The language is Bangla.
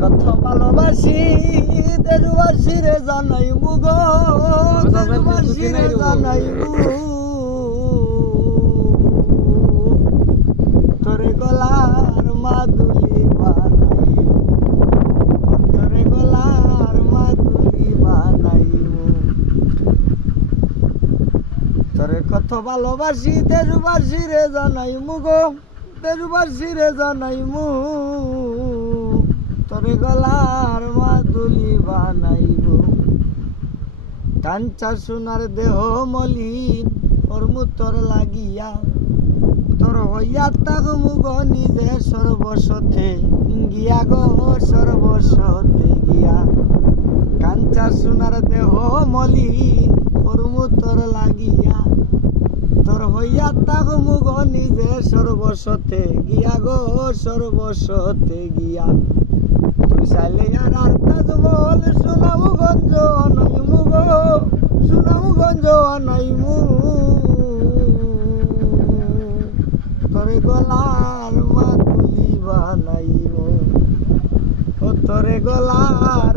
কত ভালোবাসি দেশবাসী রে জানাই মুগো দেশবাসী রে জানাই তোরে গলার মাদুলি বানাই তোরে গলার মাদুলি বানাই তোরে কত ভালোবাসি দেশবাসী রে জানাই মুগো দেশবাসী রে জানাই তোরে গলার মাদুলি বানাইব কাঞ্চা সোনার দেহ মলিন কর্মু তোর লাগিয়া তোর হইয়া তাক মুগ নিজে সর্বসতে গিয়া গো সর্বসতে গিয়া কাঞ্চা সোনার দেহ মলিন কর্মু তোর লাগিয়া তোর হইয়া তাক মুগ নিজে সর্বসতে গিয়া গো সর্বসতে গিয়া সালিয়ার আর তাজমহল সুনামগঞ্জ আনাইমু গো সুনামগঞ্জ আনাইমু তোরে গলার মাদুলি বানাইমু ও তোরে গলার